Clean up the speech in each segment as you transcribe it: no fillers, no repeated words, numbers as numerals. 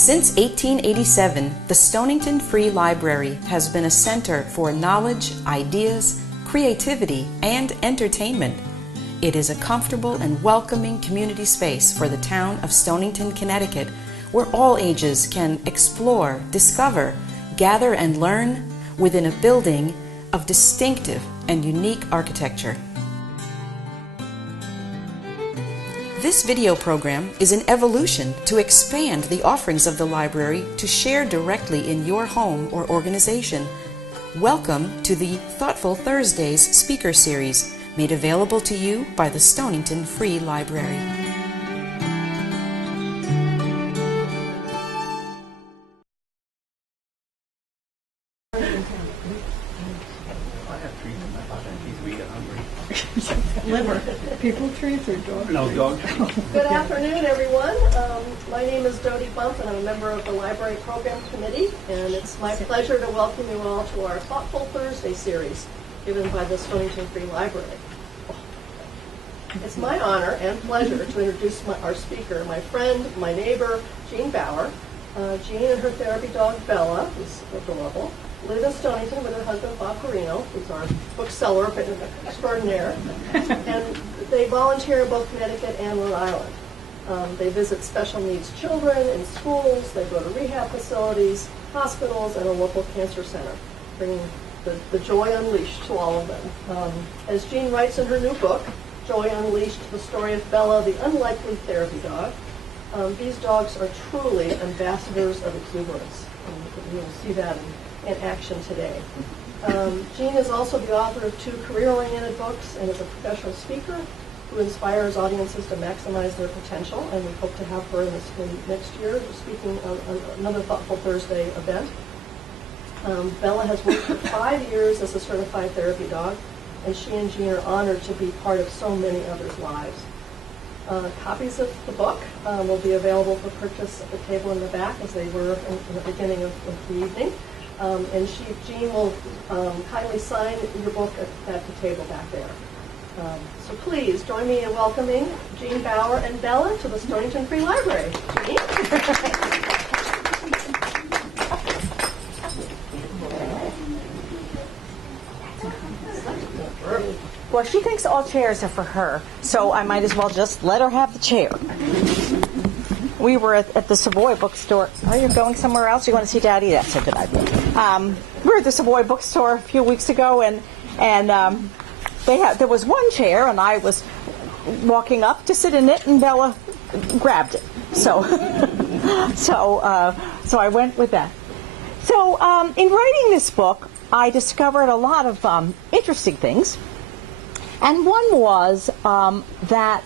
Since 1887, the Stonington Free Library has been a center for knowledge, ideas, creativity, and entertainment. It is a comfortable and welcoming community space for the town of Stonington, Connecticut, where all ages can explore, discover, gather, and learn within a building of distinctive and unique architecture. This video program is an evolution to expand the offerings of the library to share directly in your home or organization. Welcome to the Thoughtful Thursdays speaker series, made available to you by the Stonington Free Library. Liver. People treats or dogs? No, dogs. Good afternoon, everyone. My name is Dodie Bump, and I'm a member of the Library Program Committee, and it's my pleasure to welcome you all to our Thoughtful Thursday series given by the Stonington Free Library. It's my honor and pleasure to introduce our speaker, my friend, my neighbor, Jean Baur. Jean and her therapy dog, Bella, who's adorable, live in Stonington with her husband, Bob Perino, who's our bookseller extraordinaire, and they volunteer in both Connecticut and Rhode Island. They visit special needs children in schools, they go to rehab facilities, hospitals, and a local cancer center, bringing the joy unleashed to all of them. As Jean writes in her new book, Joy Unleashed, the story of Bella, the unlikely therapy dog, these dogs are truly ambassadors of exuberance. You'll see that in action today. Jean is also the author of 2 career-oriented books and is a professional speaker who inspires audiences to maximize their potential, and we hope to have her in next year speaking on another Thoughtful Thursday event. Bella has worked for 5 years as a certified therapy dog, and she and Jean are honored to be part of so many others' lives. Copies of the book will be available for purchase at the table in the back, as they were in the beginning of the evening. And Jean will kindly sign your book at the table back there. So please join me in welcoming Jean Baur and Bella to the Stonington Free Library. Jean? Well, she thinks all chairs are for her, so I might as well just let her have the chair. We were at the Savoy bookstore. Oh, you're going somewhere else? You want to see Daddy? That's a good idea. We were at the Savoy bookstore a few weeks ago, and there was one chair, and I was walking up to sit in it, and Bella grabbed it. So I went with that. So in writing this book, I discovered a lot of interesting things. And one was that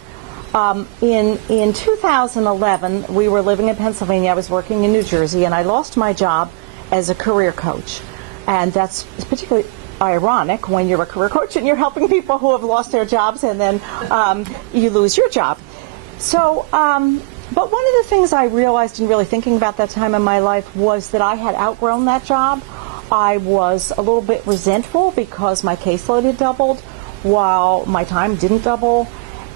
in 2011, we were living in Pennsylvania. I was working in New Jersey, and I lost my job as a career coach. And that's particularly ironic when you're a career coach and you're helping people who have lost their jobs, and then you lose your job. So, but one of the things I realized in really thinking about that time in my life was that I had outgrown that job. I was a little bit resentful because my caseload had doubled, while my time didn't double.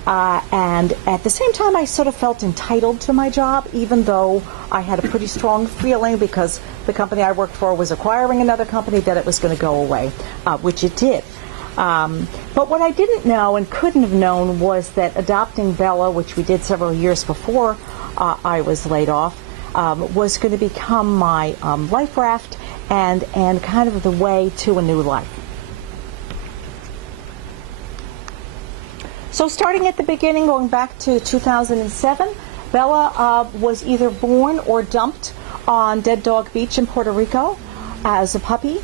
And at the same time, I sort of felt entitled to my job, even though I had a pretty strong feeling, because the company I worked for was acquiring another company, that it was going to go away, which it did. But what I didn't know and couldn't have known was that adopting Bella, which we did several years before I was laid off, was going to become my life raft and kind of the way to a new life. So starting at the beginning, going back to 2007, Bella was either born or dumped on Dead Dog Beach in Puerto Rico as a puppy.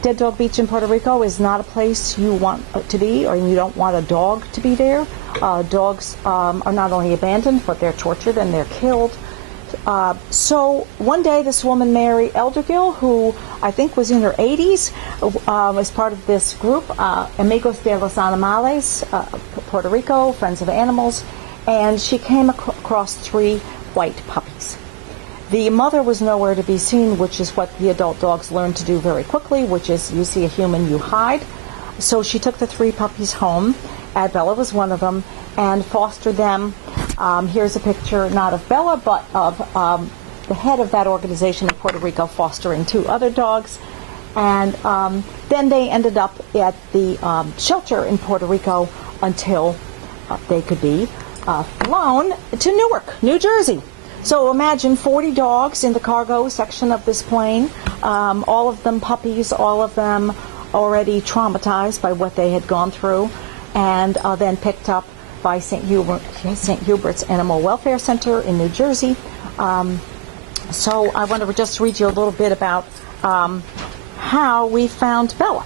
Dead Dog Beach in Puerto Rico is not a place you want to be, or you don't want a dog to be there. Dogs are not only abandoned, but they're tortured and they're killed. So one day this woman, Mary Eldergill, who I think was in her 80s, was part of this group, Amigos de Los Animales, Puerto Rico, Friends of Animals, and she came across 3 white puppies. The mother was nowhere to be seen, which is what the adult dogs learn to do very quickly, which is you see a human, you hide. So she took the 3 puppies home, and Bella was one of them, and fostered them. Here's a picture, not of Bella, but of the head of that organization in Puerto Rico, fostering 2 other dogs. And then they ended up at the shelter in Puerto Rico until they could be flown to Newark, New Jersey. So imagine 40 dogs in the cargo section of this plane, all of them puppies, all of them already traumatized by what they had gone through, and then picked up by St. Hubert's Animal Welfare Center in New Jersey. So I want to just read you a little bit about how we found Bella.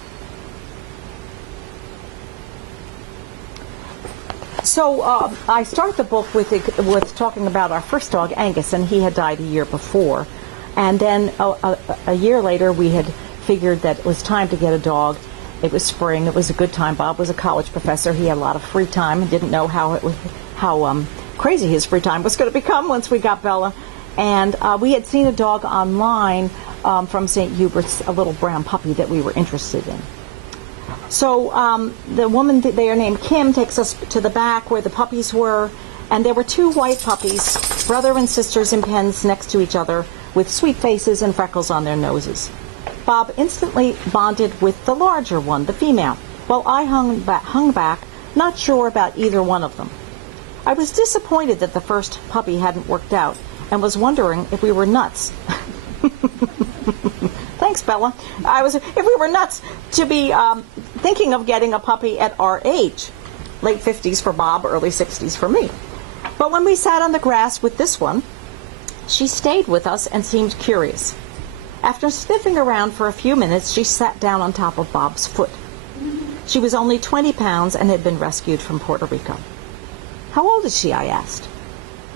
So I start the book with talking about our first dog, Angus, and he had died a year before. And then a year later, we had figured that it was time to get a dog. It was spring. It was a good time. Bob was a college professor. He had a lot of free time and didn't know how crazy his free time was going to become once we got Bella. And we had seen a dog online from St. Hubert's, a little brown puppy that we were interested in. So the woman there named Kim takes us to the back where the puppies were, and there were 2 white puppies, brother and sisters in pens next to each other, with sweet faces and freckles on their noses. Bob instantly bonded with the larger one, the female, while I hung back, not sure about either one of them. I was disappointed that the first puppy hadn't worked out, and was wondering if we were nuts. Thanks, Bella. If we were nuts to be thinking of getting a puppy at our age. Late 50s for Bob, early 60s for me. But when we sat on the grass with this one, she stayed with us and seemed curious. After sniffing around for a few minutes, she sat down on top of Bob's foot. She was only 20 pounds and had been rescued from Puerto Rico. How old is she? I asked.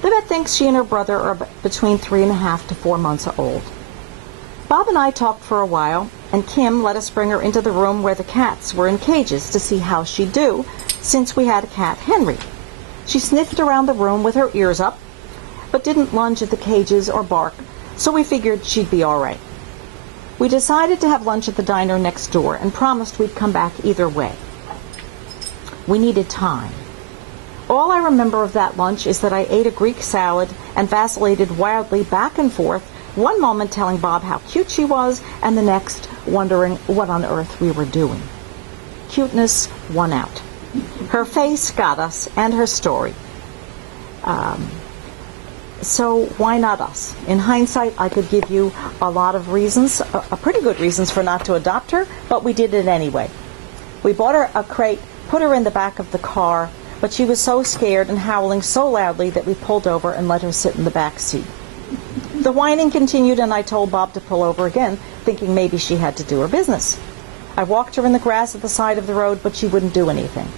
The vet thinks she and her brother are between 3.5 to 4 months old. Bob and I talked for a while, and Kim let us bring her into the room where the cats were in cages to see how she'd do, since we had a cat, Henry. She sniffed around the room with her ears up, but didn't lunge at the cages or bark, so we figured she'd be all right. We decided to have lunch at the diner next door and promised we'd come back either way. We needed time. All I remember of that lunch is that I ate a Greek salad and vacillated wildly back and forth, one moment telling Bob how cute she was, and the next wondering what on earth we were doing. Cuteness won out. Her face got us, and her story. So why not us? In hindsight, I could give you a lot of reasons, pretty good reasons for not to adopt her, but we did it anyway. We bought her a crate, put her in the back of the car, but she was so scared and howling so loudly that we pulled over and let her sit in the back seat. The whining continued, and I told Bob to pull over again, thinking maybe she had to do her business. I walked her in the grass at the side of the road, but she wouldn't do anything.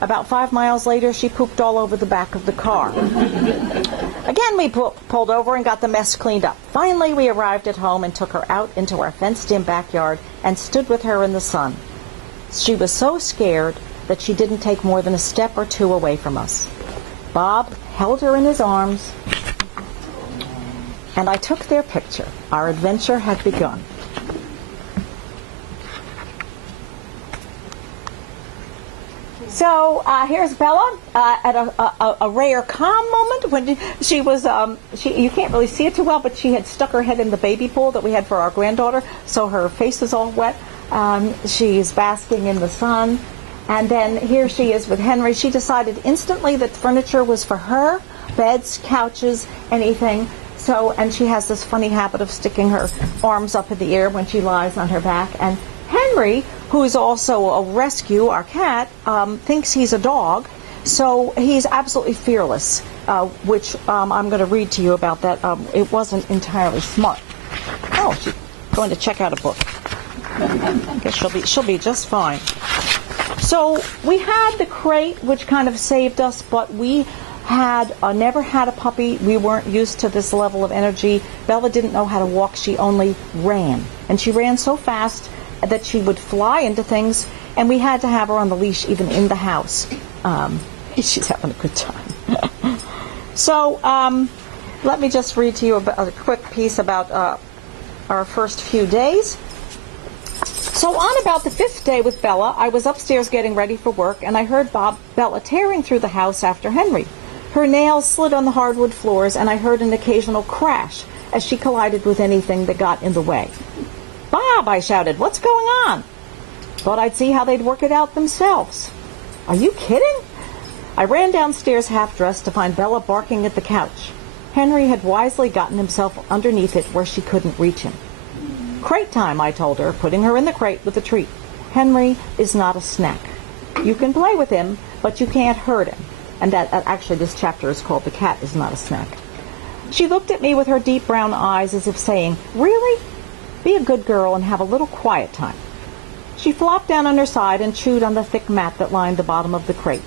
About 5 miles later, she pooped all over the back of the car. Again, we pulled over and got the mess cleaned up. Finally, we arrived at home and took her out into our fenced-in backyard and stood with her in the sun. She was so scared that she didn't take more than a step or 2 away from us. Bob held her in his arms, and I took their picture. Our adventure had begun. So here's Bella at a rare calm moment when she was, you can't really see it too well, but she had stuck her head in the baby pool that we had for our granddaughter, so her face is all wet. She's basking in the sun. And then here she is with Henry. She decided instantly that furniture was for her, beds, couches, anything. So, and she has this funny habit of sticking her arms up in the air when she lies on her back. And Henry, who is also a rescue, our cat, thinks he's a dog. So he's absolutely fearless, which I'm going to read to you about that. It wasn't entirely smart. Oh, she's going to check out a book. I guess she'll be just fine. So we had the crate, which kind of saved us, but we had never had a puppy. We weren't used to this level of energy. Bella didn't know how to walk. She only ran. And she ran so fast that she would fly into things, and we had to have her on the leash even in the house. She's having a good time. So let me just read to you a quick piece about our first few days. So on about the 5th day with Bella, I was upstairs getting ready for work, and I heard Bella tearing through the house after Henry. Her nails slid on the hardwood floors, and I heard an occasional crash, as she collided with anything that got in the way. "Bob," I shouted, "what's going on?" Thought I'd see how they'd work it out themselves. Are you kidding? I ran downstairs half-dressed to find Bella barking at the couch. Henry had wisely gotten himself underneath it where she couldn't reach him. "Crate time," I told her, putting her in the crate with a treat. "Henry is not a snack. You can play with him, but you can't hurt him." And that actually this chapter is called "The Cat is Not a Snack." She looked at me with her deep brown eyes as if saying, "Really? Be a good girl and have a little quiet time." She flopped down on her side and chewed on the thick mat that lined the bottom of the crate.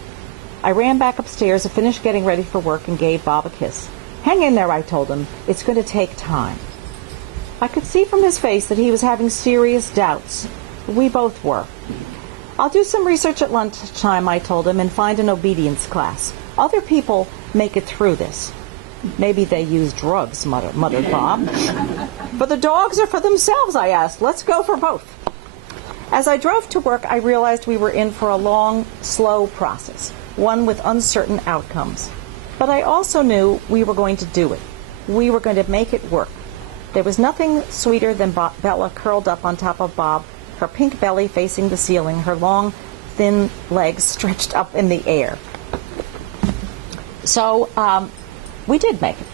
I ran back upstairs and finished getting ready for work and gave Bob a kiss. "Hang in there," I told him. "It's going to take time." I could see from his face that he was having serious doubts. We both were. "I'll do some research at lunchtime," I told him, "and find an obedience class. Other people make it through this." "Maybe they use drugs," muttered Bob. "For the dogs or for themselves?" I asked. "Let's go for both." As I drove to work, I realized we were in for a long, slow process, one with uncertain outcomes. But I also knew we were going to do it. We were going to make it work. There was nothing sweeter than Bella curled up on top of Bob, her pink belly facing the ceiling, her long, thin legs stretched up in the air. So we did make it.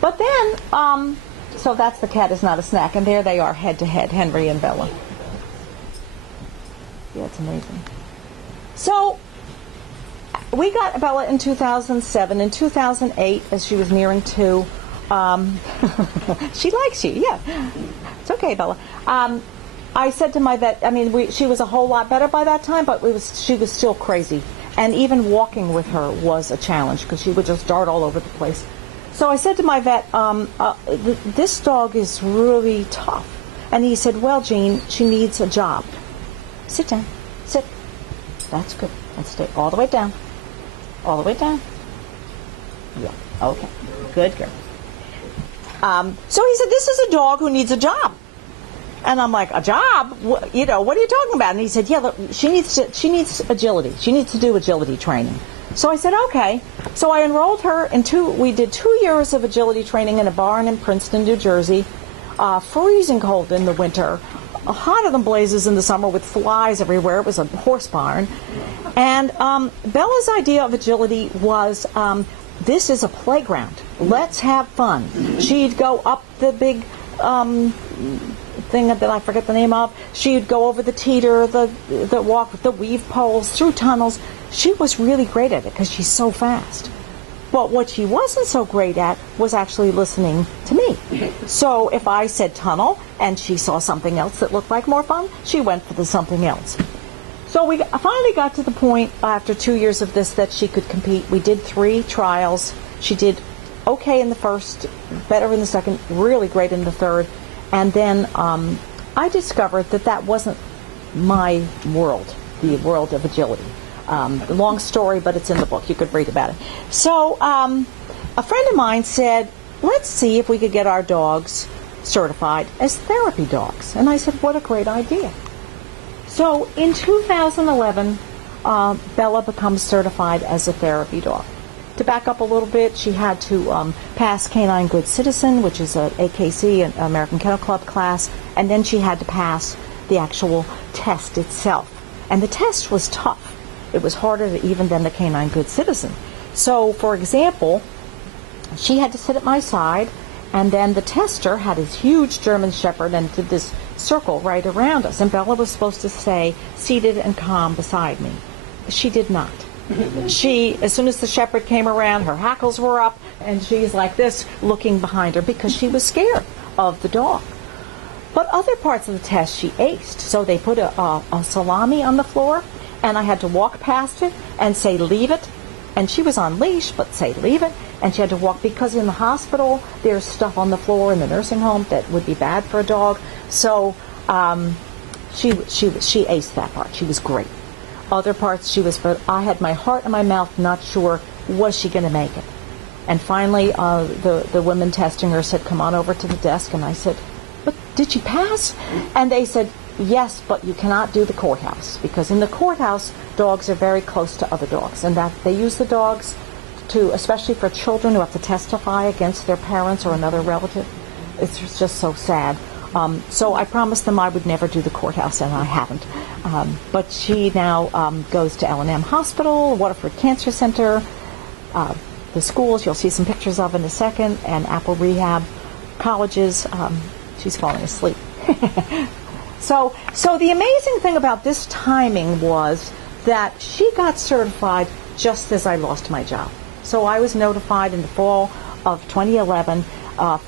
But then, so that's "The Cat is Not a Snack," and there they are head to head, Henry and Bella. Yeah, it's amazing. So we got Bella in 2007. In 2008, as she was nearing 2, she likes you, yeah. It's okay, Bella. I said to my vet, she was a whole lot better by that time, but she was still crazy. And even walking with her was a challenge because she would just dart all over the place. So I said to my vet, this dog is really tough. And he said, "Well, Jean, she needs a job." "Sit down. Sit. That's good. Let's stay all the way down. All the way down. Yeah. Okay. Good girl." So he said, "This is a dog who needs a job." And I'm like, "A job? What are you talking about?" And he said, "Yeah, look, she needs agility. She needs to do agility training." So I said, "Okay." So I enrolled her in we did 2 years of agility training in a barn in Princeton, New Jersey, freezing cold in the winter, hotter than blazes in the summer with flies everywhere. It was a horse barn. And Bella's idea of agility was, this is a playground. Let's have fun. She'd go up the big thing that I forget the name of. She'd go over the teeter, the walk with the weave poles, through tunnels. She was really great at it because she's so fast. But what she wasn't so great at was actually listening to me. So if I said tunnel and she saw something else that looked like more fun, she went for the something else. So we finally got to the point after 2 years of this that she could compete. We did 3 trials. She did okay in the first, better in the second, really great in the third. And then I discovered that wasn't my world, the world of agility. Long story, but it's in the book. You could read about it. So a friend of mine said, "Let's see if we could get our dogs certified as therapy dogs." And I said, "What a great idea." So in 2011, Bella becomes certified as a therapy dog. To back up a little bit, she had to pass Canine Good Citizen, which is a AKC, an American Kennel Club class, and then she had to pass the actual test itself. And the test was tough. It was harder even than the Canine Good Citizen. So, for example, she had to sit at my side, and then the tester had his huge German Shepherd and did this circle right around us, and Bella was supposed to stay seated and calm beside me. She did not. She, as soon as the Shepherd came around, her hackles were up, and she's like this, looking behind her because she was scared of the dog. But other parts of the test she aced. So they put a salami on the floor, and I had to walk past it and say, "Leave it." And she was on leash, but say, "Leave it." And she had to walk, because in the hospital there's stuff on the floor in the nursing home that would be bad for a dog. So she aced that part. She was great. Other parts but I had my heart in my mouth, not sure, was she going to make it? And finally, the women testing her said, "Come on over to the desk." And I said, "But did she pass?" And they said, "Yes, but you cannot do the courthouse, because in the courthouse, dogs are very close to other dogs, and that they use the dogs to, especially for children who have to testify against their parents or another relative. It's just so sad. So I promised them I would never do the courthouse, and I haven't. But she now goes to L&M Hospital, Waterford Cancer Center, the schools you'll see some pictures of in a second, and Apple Rehab, colleges. She's falling asleep. So the amazing thing about this timing was that she got certified just as I lost my job. So I was notified in the fall of 2011.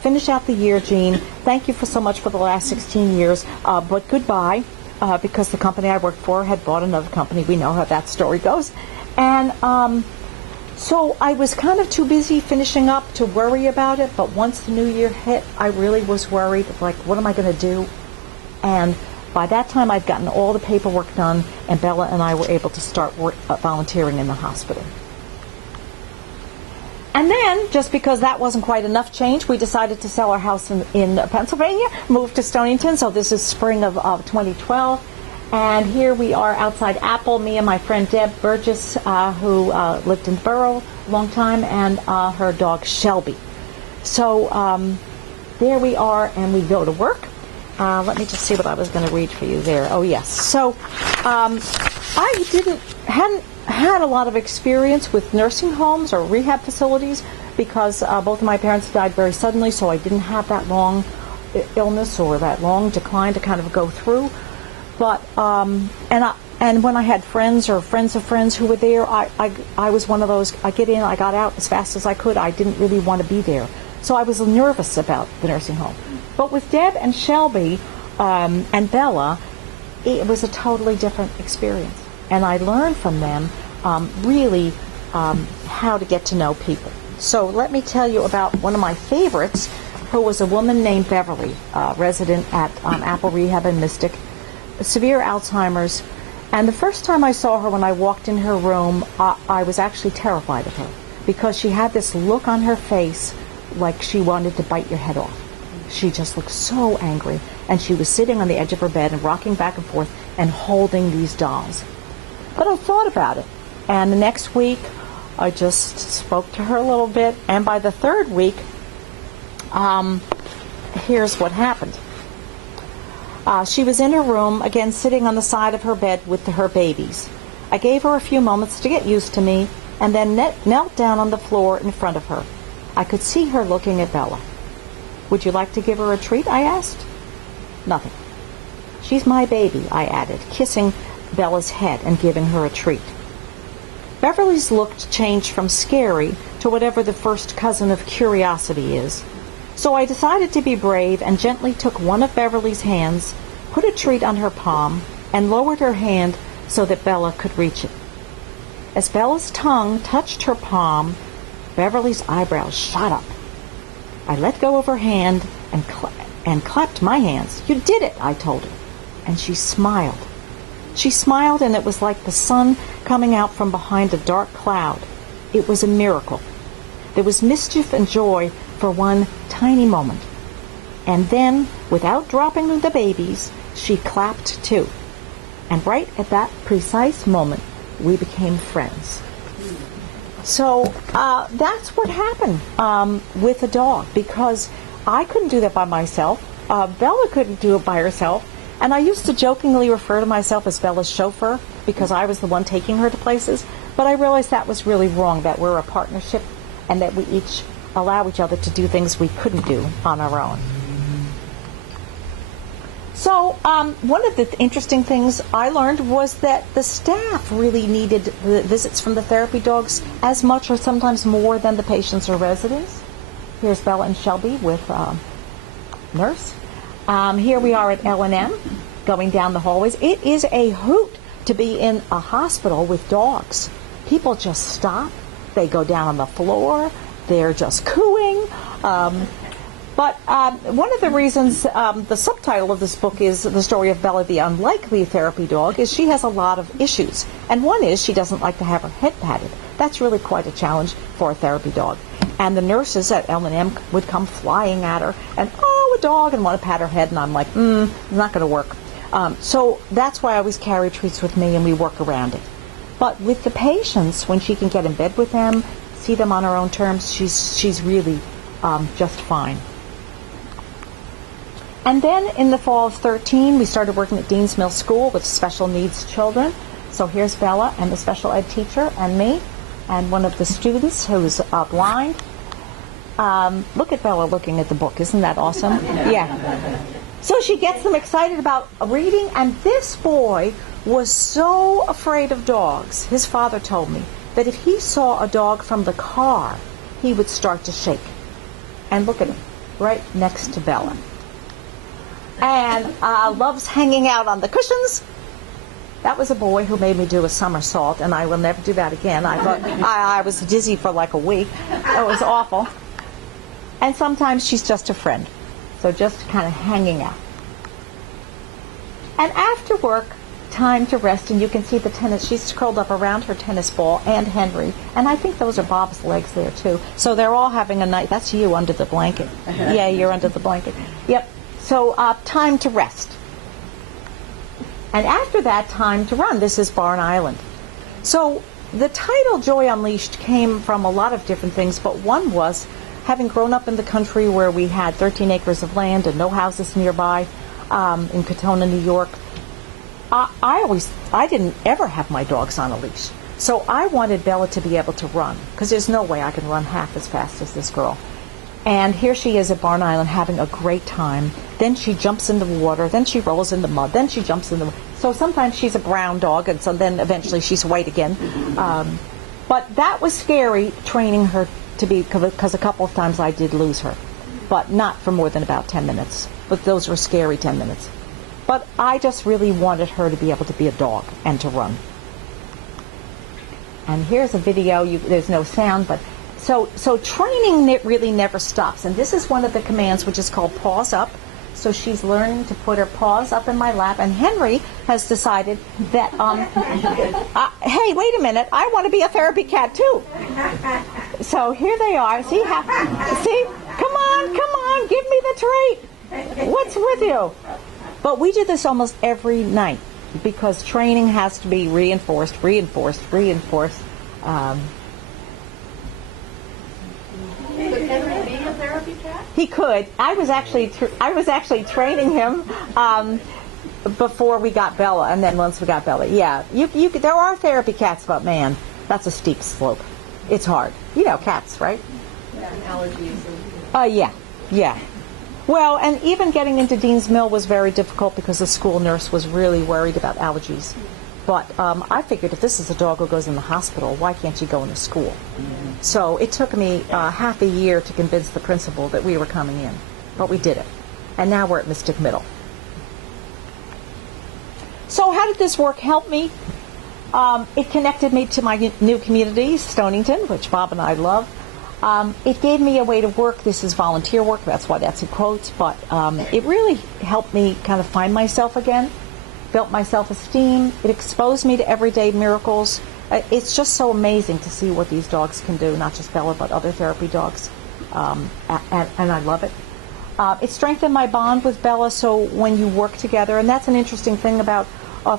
Finish out the year, Jean. Thank you for so much for the last 16 years, but goodbye, because the company I worked for had bought another company. We know how that story goes. And so I was kind of too busy finishing up to worry about it, but once the new year hit, I really was worried, like, what am I going to do? And by that time, I'd gotten all the paperwork done, and Bella and I were able to start volunteering in the hospital. And then, just because that wasn't quite enough change, we decided to sell our house in Pennsylvania, moved to Stonington, so this is spring of 2012. And here we are outside Apple, me and my friend Deb Burgess, who lived in Baur a long time, and her dog Shelby. So there we are, and we go to work. Let me just see what I was going to read for you there. Oh, yes. So I hadn't had a lot of experience with nursing homes or rehab facilities because both of my parents died very suddenly, so I didn't have that long illness or that long decline to kind of go through. But and when I had friends or friends of friends who were there, I was one of those. I get in, I got out as fast as I could. I didn't really want to be there, so I was nervous about the nursing home. But with Deb and Shelby and Bella, it was a totally different experience, and I learned from them really how to get to know people. So let me tell you about one of my favorites, who was a woman named Beverly, resident at Apple Rehab in Mystic. Severe Alzheimer's, and the first time I saw her when I walked in her room, I was actually terrified of her because she had this look on her face like she wanted to bite your head off. She just looked so angry, and she was sitting on the edge of her bed and rocking back and forth and holding these dolls. But I thought about it, and the next week I just spoke to her a little bit, and by the third week, here's what happened. She was in her room, again sitting on the side of her bed with her babies. I gave her a few moments to get used to me, and then knelt down on the floor in front of her. I could see her looking at Bella. "Would you like to give her a treat?" I asked. "Nothing." "She's my baby," I added, kissing Bella's head and giving her a treat. Beverly's look changed from scary to whatever the first cousin of curiosity is. So I decided to be brave and gently took one of Beverly's hands, put a treat on her palm, and lowered her hand so that Bella could reach it. As Bella's tongue touched her palm, Beverly's eyebrows shot up. I let go of her hand and clapped my hands. "You did it," I told her. And she smiled. She smiled, and it was like the sun coming out from behind a dark cloud. It was a miracle. There was mischief and joy for one tiny moment. And then, without dropping the babies, she clapped too. And right at that precise moment, we became friends. So that's what happened with the dog, because I couldn't do that by myself. Bella couldn't do it by herself. And I used to jokingly refer to myself as Bella's chauffeur because I was the one taking her to places. But I realized that was really wrong, that we're a partnership and that we each allow each other to do things we couldn't do on our own. So one of the interesting things I learned was that the staff really needed the visits from the therapy dogs as much or sometimes more than the patients or residents. Here's Bella and Shelby with nurse. Here we are at L&M going down the hallways. It is a hoot to be in a hospital with dogs. People just stop. They go down on the floor. They're just cooing. But one of the reasons the subtitle of this book is The Story of Bella, the Unlikely Therapy Dog, is she has a lot of issues. And one is she doesn't like to have her head patted. That's really quite a challenge for a therapy dog. And the nurses at L&M would come flying at her and, "Oh, a dog," and want to pat her head. And I'm like, it's not going to work. So that's why I always carry treats with me, and we work around it. But with the patients, when she can get in bed with them, see them on her own terms, she's really just fine. And then in the fall of 13, we started working at Dean's Mill School with special needs children. So here's Bella and the special ed teacher and me and one of the students who's blind. Look at Bella looking at the book. Isn't that awesome? Yeah. So she gets them excited about reading, and this boy was so afraid of dogs. His father told me that if he saw a dog from the car, he would start to shake. And look at him, right next to Bella. And loves hanging out on the cushions. That was a boy who made me do a somersault, and I will never do that again. I was dizzy for like a week. It was awful. And sometimes she's just a friend, so just kind of hanging out. And after work, time to rest, and you can see the tennis. She's curled up around her tennis ball, and Henry, and I think those are Bob's legs there too. So they're all having a night. That's you under the blanket. Yeah, you're under the blanket. Yep. So time to rest. And after that, time to run. This is Barn Island. So the title Joy Unleashed came from a lot of different things, but one was having grown up in the country where we had 13 acres of land and no houses nearby in Katona, New York. I didn't ever have my dogs on a leash. So I wanted Bella to be able to run, because there's no way I can run half as fast as this girl. And here she is at Barn Island having a great time. Then she jumps in the water, then she rolls in the mud, then she jumps in the... So sometimes she's a brown dog, and so then eventually she's white again. But that was scary, training her to be, because a couple of times I did lose her. But not for more than about 10 minutes. But those were scary 10 minutes. But I just really wanted her to be able to be a dog and to run. And here's a video. There's no sound, but... So training really never stops. And this is one of the commands, which is called paws up. So she's learning to put her paws up in my lap. And Henry has decided that, hey, wait a minute, I want to be a therapy cat too. So here they are. See, come on, give me the treat. What's with you? But we do this almost every night because training has to be reinforced. Could Henry be a therapy cat? He could. I was actually training him before we got Bella, and then once we got Bella, yeah. There are therapy cats, but man, that's a steep slope. It's hard. You know cats, right? Yeah, and allergies. Yeah. Well, and even getting into Dean's Mill was very difficult because the school nurse was really worried about allergies. But I figured if this is a dog who goes in the hospital, why can't she go in the school? So it took me half a year to convince the principal that we were coming in. But we did it. And now we're at Mystic Middle. So how did this work help me? It connected me to my new community, Stonington, which Bob and I love. It gave me a way to work. This is volunteer work. That's why that's in quotes. But it really helped me kind of find myself again. Built my self-esteem. It exposed me to everyday miracles. It's just so amazing to see what these dogs can do, not just Bella, but other therapy dogs. And I love it. It strengthened my bond with Bella, so when you work together, and that's an interesting thing about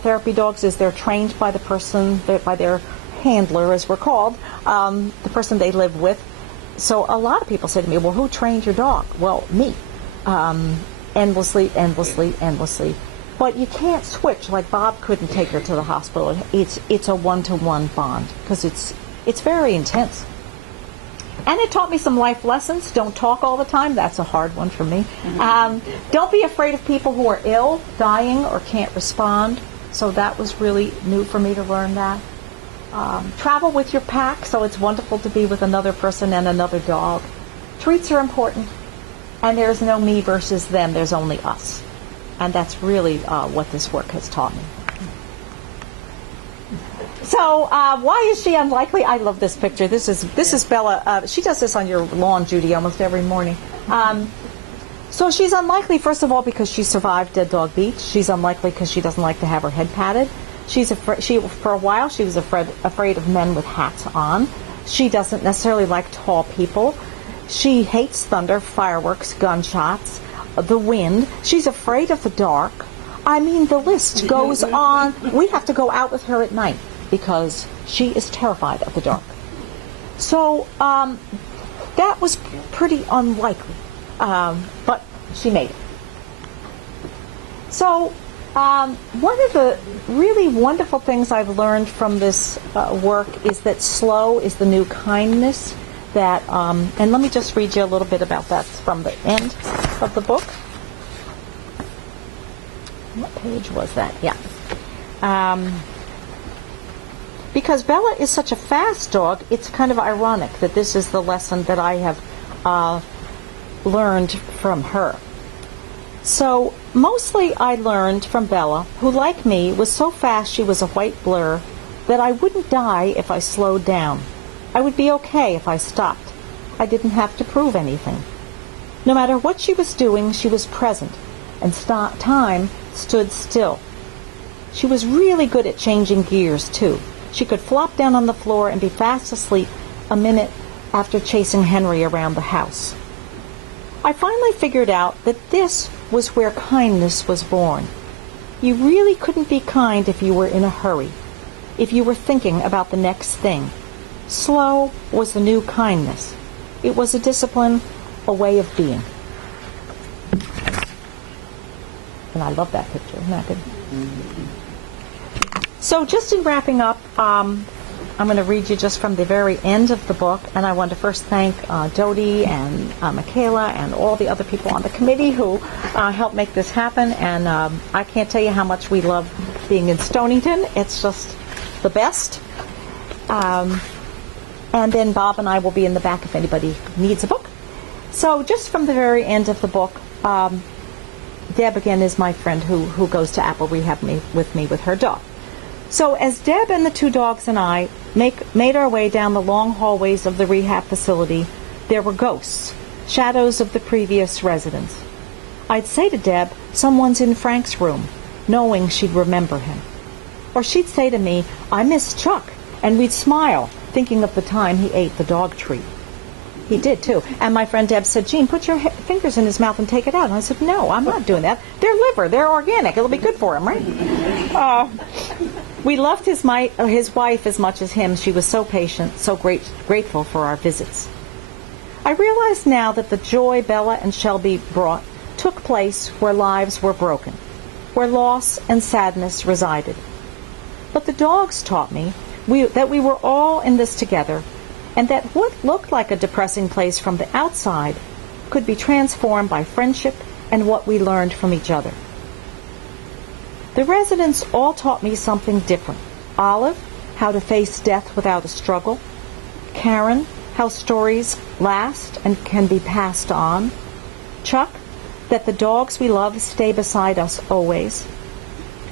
therapy dogs, is they're trained by the person, by their handler, as we're called, the person they live with. So a lot of people say to me, well, who trained your dog? Well, me. Endlessly. But you can't switch, like Bob couldn't take her to the hospital. It's a one-to-one bond, because it's very intense. And it taught me some life lessons. Don't talk all the time. That's a hard one for me. Don't be afraid of people who are ill, dying, or can't respond. So that was really new for me to learn that. Travel with your pack, so it's wonderful to be with another person and another dog. Treats are important, and there's no me versus them. There's only us. And that's really what this work has taught me. So why is she unlikely? I love this picture. This is Bella. She does this on your lawn, Judy, almost every morning. So she's unlikely, first of all, because she survived Dead Dog Beach. She's unlikely because she doesn't like to have her head patted. For a while, she was afraid of men with hats on. She doesn't necessarily like tall people. She hates thunder, fireworks, gunshots, the wind. She's afraid of the dark. I mean, the list goes on. We have to go out with her at night because she is terrified of the dark. So that was pretty unlikely, but she made it. So one of the really wonderful things I've learned from this work is that slow is the new kindness. That and let me just read you a little bit about that from the end of the book. What page was that? Yeah. Because Bella is such a fast dog, it's kind of ironic that this is the lesson that I have learned from her. So, mostly I learned from Bella, who, like me, was so fast she was a white blur, that I wouldn't die if I slowed down. I would be okay if I stopped. I didn't have to prove anything. No matter what she was doing, she was present, and time stood still. She was really good at changing gears, too. She could flop down on the floor and be fast asleep a minute after chasing Henry around the house. I finally figured out that this was where kindness was born. You really couldn't be kind if you were in a hurry, if you were thinking about the next thing. Slow was the new kindness. It was a discipline, a way of being. And I love that picture. Isn't that good? So just in wrapping up, I'm going to read you just from the very end of the book, and I want to first thank Dodie and Michaela and all the other people on the committee who helped make this happen, and I can't tell you how much we love being in Stonington. It's just the best. And then Bob and I will be in the back if anybody needs a book. So just from the very end of the book, Deb, again, is my friend who goes to Apple Rehab with me with her dog. So as Deb and the two dogs and I made our way down the long hallways of the rehab facility, there were ghosts, shadows of the previous residents. I'd say to Deb, someone's in Frank's room, knowing she'd remember him. Or she'd say to me, I miss Chuck, and we'd smile, thinking of the time he ate the dog treat. He did, too. And my friend Deb said, Jean, put your fingers in his mouth and take it out. And I said, no, I'm not doing that. They're liver. They're organic. It'll be good for him, right? We loved his wife as much as him. She was so patient, so grateful for our visits. I realize now that the joy Bella and Shelby brought took place where lives were broken, where loss and sadness resided. But the dogs taught me that we were all in this together, and that what looked like a depressing place from the outside could be transformed by friendship and what we learned from each other. The residents all taught me something different. Olive, how to face death without a struggle. Karen, how stories last and can be passed on. Chuck, that the dogs we love stay beside us always.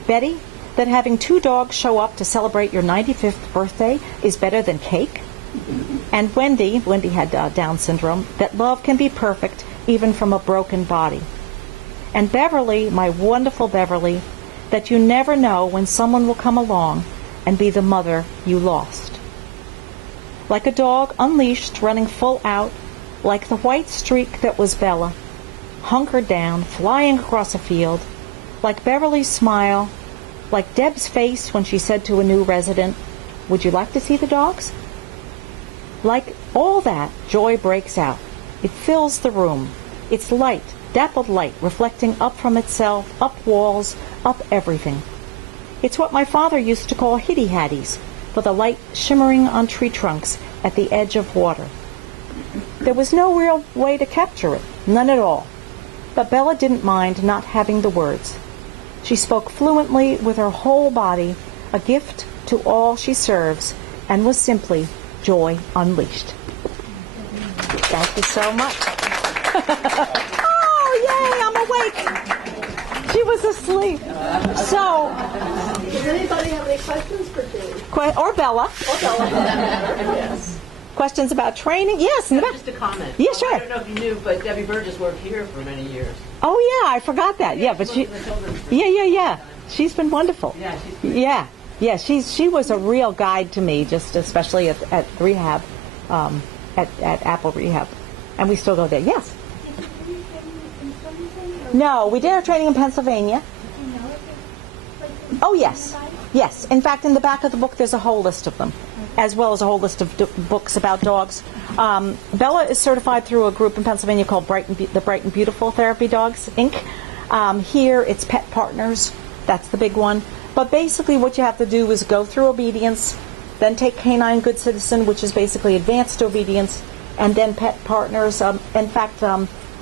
Betty, that having two dogs show up to celebrate your 95th birthday is better than cake. And Wendy had Down syndrome, that love can be perfect even from a broken body. And Beverly, my wonderful Beverly, that you never know when someone will come along and be the mother you lost. Like a dog unleashed, running full out, like the white streak that was Bella, hunkered down, flying across a field, like Beverly's smile, like Deb's face when she said to a new resident, would you like to see the dogs? Like all that, joy breaks out. It fills the room. It's light, dappled light, reflecting up from itself, up walls, up everything. It's what my father used to call hitty-hatties, for the light shimmering on tree trunks at the edge of water. There was no real way to capture it, none at all. But Bella didn't mind not having the words. She spoke fluently with her whole body, a gift to all she serves, and was simply joy unleashed. Thank you so much. Oh, yay, I'm awake. She was asleep. So, does anybody have any questions for Jane? Or Bella. Or Bella, for that matter. Yes. Questions about training? Yes. In the back. Just a comment. Yeah, sure. I don't know if you knew, but Debbie Burgess worked here for many years. Oh, yeah, I forgot that. Yeah, but she... Yeah. She's been wonderful. Yeah, she's great. Yeah, she was a real guide to me, just especially at rehab, at Apple Rehab. And we still go there. Yes? No, we did our training in Pennsylvania. Oh, yes. Yes. In fact, in the back of the book, there's a whole list of them. as well as a whole list of books about dogs. Bella is certified through a group in Pennsylvania called the Bright and Beautiful Therapy Dogs, Inc. Here it's Pet Partners. That's the big one. But basically what you have to do is go through obedience, then take Canine Good Citizen, which is basically advanced obedience, and then Pet Partners. In fact,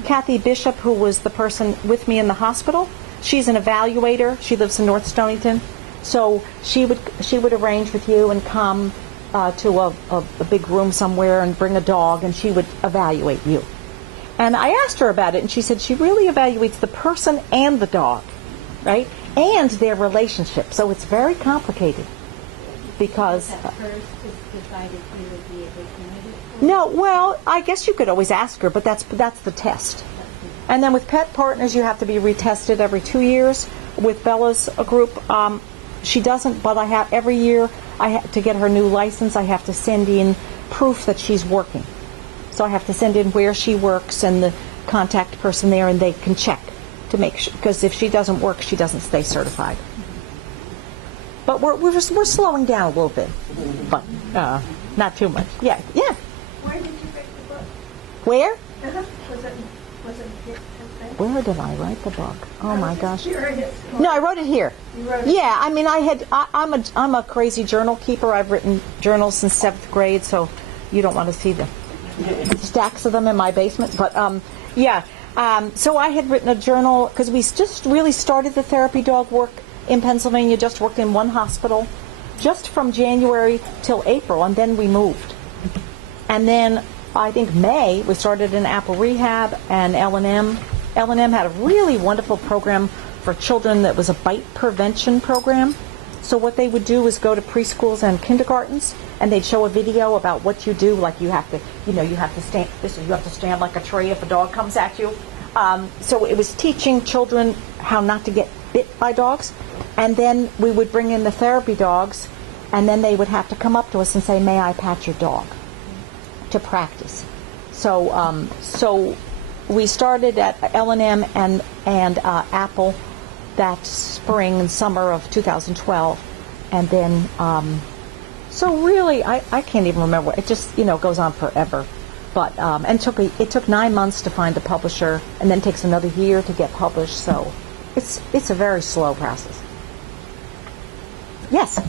Kathy Bishop, who was the person with me in the hospital, she's an evaluator. She lives in North Stonington. So she would arrange with you and come to a big room somewhere and bring a dog, and she would evaluate you. And I asked her about it, and she said she really evaluates the person and the dog, right? And their relationship. So it's very complicated because... At first, just decide if you would be a good candidate? No, well, I guess you could always ask her, but that's the test. And then with Pet Partners, you have to be retested every 2 years. With Bella's group, she doesn't, but I have every year. To get her new license, I have to send in proof that she's working. So I have to send in where she works and the contact person there, and they can check to make sure, because if she doesn't work, she doesn't stay certified. But we're slowing down a little bit, but not too much. Yeah. Where did you write the book? Where? Was it Where did I write the book? Oh my gosh. curious. No, I wrote it here. You wrote it? Yeah, I mean, I'm a crazy journal keeper. I've written journals since 7th grade, so you don't want to see the stacks of them in my basement. But yeah, so I had written a journal because we just really started the therapy dog work in Pennsylvania. Just worked in one hospital, just from January till April, and then we moved. And then I think May we started in Apple Rehab and L&M. L&M had a really wonderful program for children that was a bite prevention program. So what they would do was go to preschools and kindergartens, and they'd show a video about what you do. Like you have to stand. You have to stand like a tree if a dog comes at you. So it was teaching children how not to get bit by dogs, and then we would bring in the therapy dogs, and then they would have to come up to us and say, "May I pat your dog?" to practice. So we started at L&M and Apple that spring and summer of 2012, and then so really I can't even remember. It just goes on forever. But and it took 9 months to find a publisher, and then takes another year to get published. So it's a very slow process. Yes.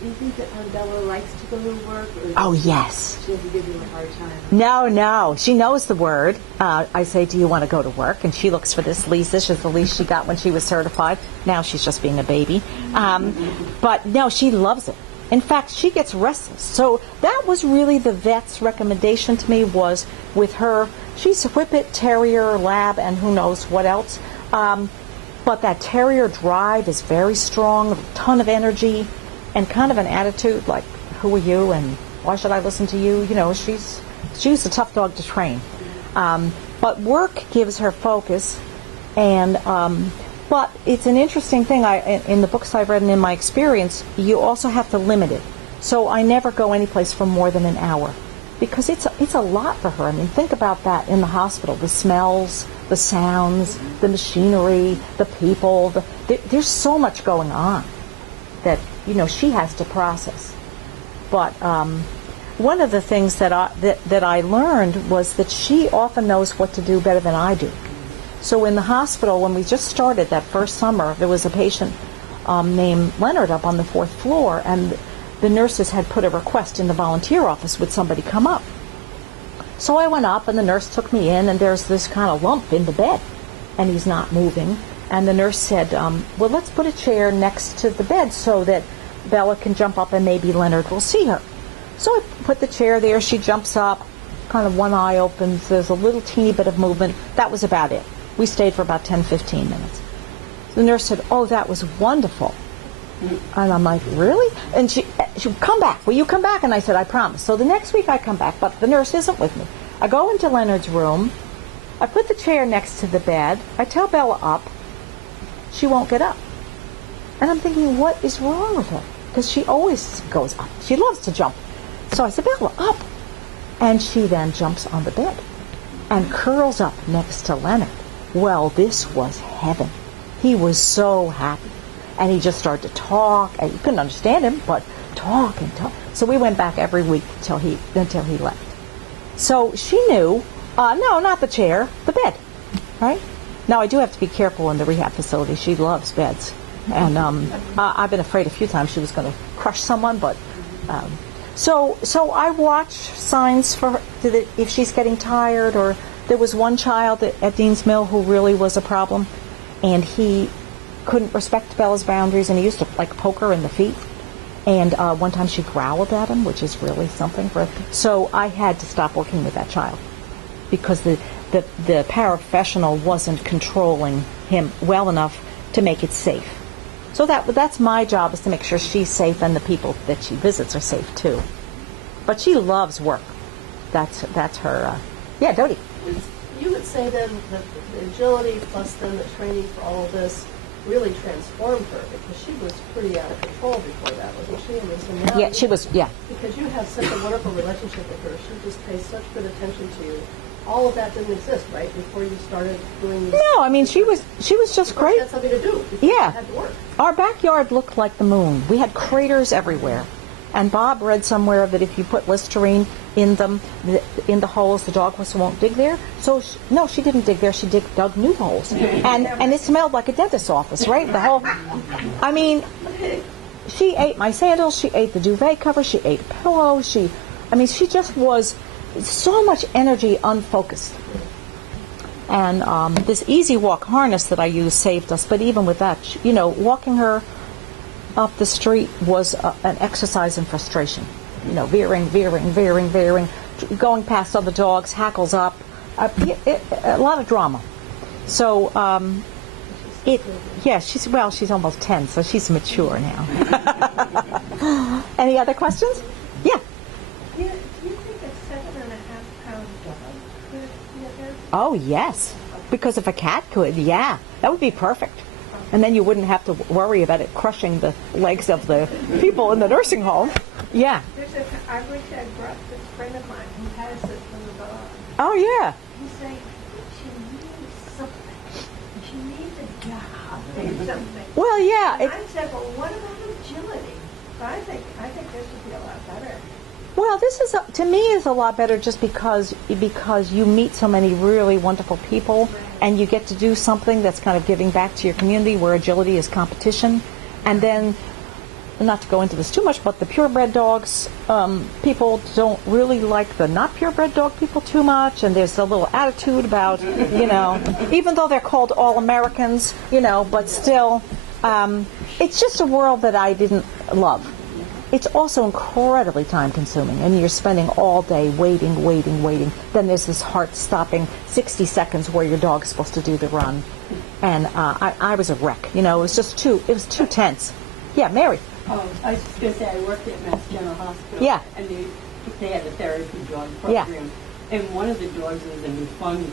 Do you think that Bella likes to go to work? Or Oh yes. She doesn't give you a hard time? No. She knows the word. I say, "Do you want to go to work?" And she looks for this lease. This is the lease she got when she was certified. Now she's just being a baby. But no, she loves it. In fact, she gets restless. So that was really the vet's recommendation to me, was with her. She's a Whippet Terrier, Lab, and who knows what else. But that Terrier drive is very strong, a ton of energy, and kind of an attitude like, "Who are you and why should I listen to you?" She's a tough dog to train. But work gives her focus, and but it's an interesting thing. In the books I've read and in my experience, you also have to limit it. So I never go anyplace for more than an hour, because it's a lot for her. I mean, think about that in the hospital: the smells, the sounds, the machinery, the people. There's so much going on that she has to process. But one of the things that I learned was that she often knows what to do better than I do. So in the hospital, when we just started that first summer, there was a patient named Leonard up on the 4th floor, and the nurses had put a request in the volunteer office, would somebody come up? So I went up, and the nurse took me in, and there's this kind of lump in the bed, and he's not moving. And the nurse said, well, let's put a chair next to the bed so that Bella can jump up and maybe Leonard will see her. So I put the chair there. She jumps up, kind of one eye opens. There's a little teeny bit of movement. That was about it. We stayed for about 10, 15 minutes. The nurse said, "Oh, that was wonderful." And I'm like, "Really?" And she "Come back. Will you come back?" And I said, "I promise." So the next week I come back, but the nurse isn't with me. I go into Leonard's room. I put the chair next to the bed. I tell Bella up. She won't get up. And I'm thinking, what is wrong with her? Because she always goes up. She loves to jump. So I said, "Bella, up." And she then jumps on the bed and curls up next to Leonard. Well, this was heaven. He was so happy. And he just started to talk. And you couldn't understand him, but talk and talk. So we went back every week until he left. So she knew, no, not the chair, the bed, right? Now, I do have to be careful in the rehab facility. She loves beds. And I've been afraid a few times she was going to crush someone, but... So I watch signs for her, if she's getting tired, or there was one child at Dean's Mill who really was a problem, and he couldn't respect Bella's boundaries, and he used to like poke her in the feet. And one time she growled at him, which is really something for. So I had to stop working with that child because the paraprofessional wasn't controlling him well enough to make it safe. So that's my job, is to make sure she's safe and the people that she visits are safe too. But she loves work. That's her. Yeah, Dodie. You would say then that the agility plus then the training for all of this really transformed her, because she was pretty out of control before that, wasn't she? So now yeah, she was. Yeah. Because you have such a wonderful relationship with her. She just pays such good attention to you. All of that didn't exist, right, before you started doing this? No, I mean, she was just great. You had something to do. Yeah. You had to work. Our backyard looked like the moon. We had craters everywhere. And Bob read somewhere that if you put Listerine in them, in the holes, the dog whistle won't dig there. So, no, she didn't dig there. She dug new holes. And it smelled like a dentist's office, right? The whole, I mean, she ate my sandals. She ate the duvet cover. She ate a pillow. She just was so much energy unfocused. And this Easy Walk harness that I used saved us. But even with that, walking her up the street was an exercise in frustration. Veering, going past other dogs, hackles up, a lot of drama. So, she's almost 10, so she's mature now. Any other questions? Yeah. Do you think a 7.5-pound dog could be a bear? Oh, yes. Because if a cat could, yeah, that would be perfect. And then you wouldn't have to worry about it crushing the legs of the people in the nursing home. Yeah. I wish I'd brought this friend of mine who has this little dog. Oh, yeah. He's saying, she needs something. She needs a job or something. Well, yeah. And I said, well, what about agility? So I think this would be a lot better. Well, this is to me is a lot better just because you meet so many really wonderful people, and you get to do something that's kind of giving back to your community, where agility is competition. And then, not to go into this too much, but the purebred dogs, people don't really like the not purebred dog people too much, and there's a little attitude about, even though they're called all Americans, but still, it's just a world that I didn't love. It's also incredibly time-consuming, and you're spending all day waiting. Then there's this heart-stopping 60 seconds where your dog's supposed to do the run, and I was a wreck. It was too tense. Yeah, Mary. Oh, I was just going to say, I worked at Mass General Hospital. Yeah. And they had a therapy dog program. Yeah. And one of the dogs was a Newfoundland.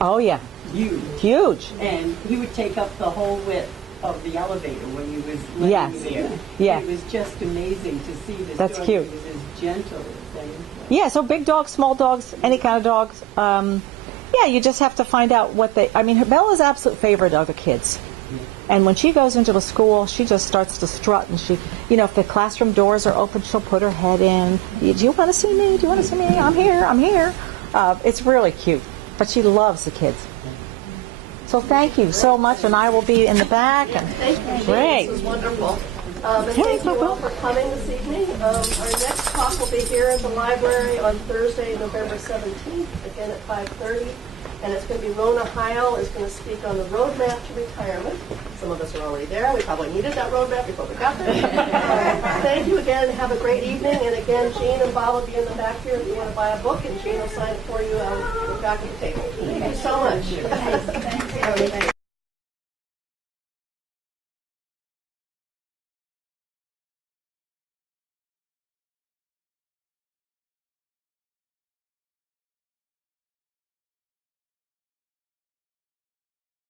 Oh, yeah. Huge. And he would take up the whole width of the elevator when he was laying there. Yeah. It was just amazing to see this That's dog. cute. He was as gentle as anything. Yeah, so big dogs, small dogs, any kind of dogs. You just have to find out what Bella's absolute favorite are the kids. And when she goes into the school, she just starts to strut, and she, if the classroom doors are open, she'll put her head in. Do you want to see me? Do you want to see me? I'm here. It's really cute. But she loves the kids. So thank you so much, and I will be in the back. And Thank you, great. This was wonderful. And thank you all for coming this evening. Our next talk will be here at the library on Thursday, November 17th, again at 5:30. And it's going to be Rona Heil is going to speak on the roadmap to retirement. Some of us are already there. We probably needed that roadmap before we got there. Thank you again. Have a great evening. And again, Jean and Bob will be in the back here if you want to buy a book, and Jean will sign it for you on the back of the table. Thank you so much.